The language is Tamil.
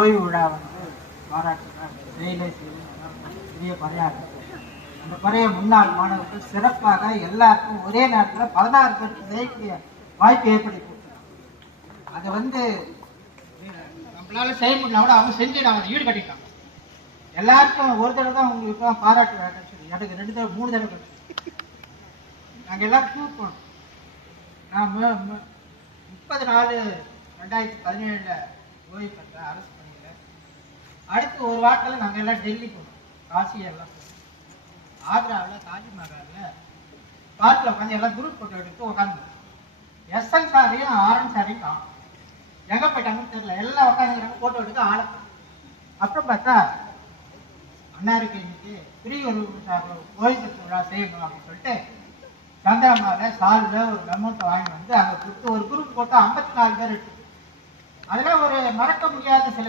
ஓய்வு விழா வந்து பாராட்டுகிறார். செயலை செய்து பெரிய குறையாக அந்த குறைய முன்னாள் மாணவர்கள் சிறப்பாக எல்லாருக்கும் ஒரே நேரத்தில் 16 பேருக்கு செய்யக்கூடிய வாய்ப்பு ஏற்படுத்தி கொடுத்தாங்க. அதை வந்து நம்மளால செய்ய முடியல கூட அவங்க செஞ்சு நாங்கள் ஈடு கட்டிட்டாங்க. எல்லாருக்கும் ஒரு தடவை தான் உங்களுக்கு பாராட்டு கிடைச்சது. எனக்கு 2 தடவை 3 தடவை கிடைச்சது. நாங்கள் எல்லாரும் ஷூட் பண்ணோம். நான் 30/4/2017 ஓய்வு பெற்றேன் அரசு பணியில். அடுத்து ஒரு வாரத்தில் நாங்கள் எல்லாம் டெல்லி போனோம். காசி எல்லாம் போனோம். ஆக்ராவில் தாஜ்மஹாலில் பார்க்கில் உட்காந்து எல்லாம் குரூப் ஃபோட்டோ எடுத்து உட்காந்து எஸ்என் சாரையும் ஆரன் சாரையும் காணும். எங்கே போயிட்டாங்கன்னு தெரியல. எல்லாம் உட்காந்துக்கிறாங்க ஃபோட்டோ எடுத்து ஆளை. அப்புறம் பார்த்தா அண்ணாருக்கு இன்னைக்கு ஓய்வு பெற்ற விழா செய்யணும் அப்படின்னு சொல்லிட்டு சந்திரமாவில் சாலில் ஒரு மெமோட்டை வாங்கி வந்து அங்கே கொடுத்து ஒரு குரூப் போட்டு 54 பேர் எடுத்து அதில் ஒரு மறக்க முடியாத சில